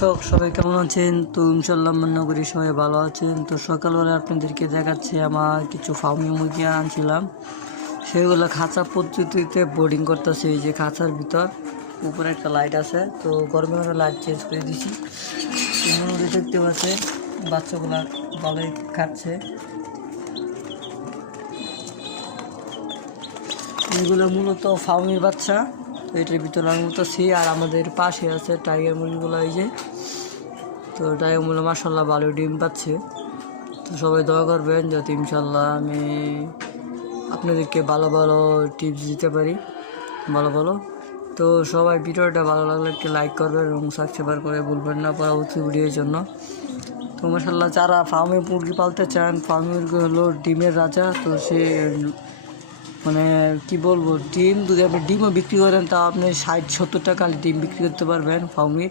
সবাই কেমন আছেন? তো ইনশাল্লাহ মনে করি সবাই ভালো আছেন। তো সকালবেলা আপনাদেরকে দেখাচ্ছে আমার কিছু ফার্মি মুরগি আনছিলাম, সেগুলো খাঁচা পদ্ধতিতে বোর্ডিং করতেছে। এই যে খাঁচার ভিতর উপরে একটা লাইট আছে, তো গরমে লাইট চেঞ্জ করে দিছি। দেখতে পাচ্ছে বাচ্চাগুলা ভালোই খাচ্ছে। এগুলো মূলত ফার্মির বাচ্চা, তো এটার ভিতরে আমি বলতেছি। আর আমাদের পাশে আছে টাইগার মুরগিগুলো, এই যে। তো টাইগার মুরগি মাশাআল্লাহ ভালো ডিম পাচ্ছে। তো সবাই দোয়া করবেন যাতে ইনশাল্লাহ আমি আপনাদেরকে ভালো ভালো টিপস দিতে পারি, ভালো। তো সবাই ভিডিওটা ভালো লাগলে একটু লাইক করবেন এবং সাবস্ক্রাইব করে ভুলবেন না পরবর্তী ভিডিওর জন্য। তো মাশাআল্লাহ যারা ফার্মে মুরগি পালতে চান, ফার্মে মুরগি হলো ডিমের রাজা। তো সে মানে কি বলবো, ডিম যদি আপনি ডিমও বিক্রি করেন তা আপনি 60-70 টাকা ডিম বিক্রি করতে পারবেন ফার্মির।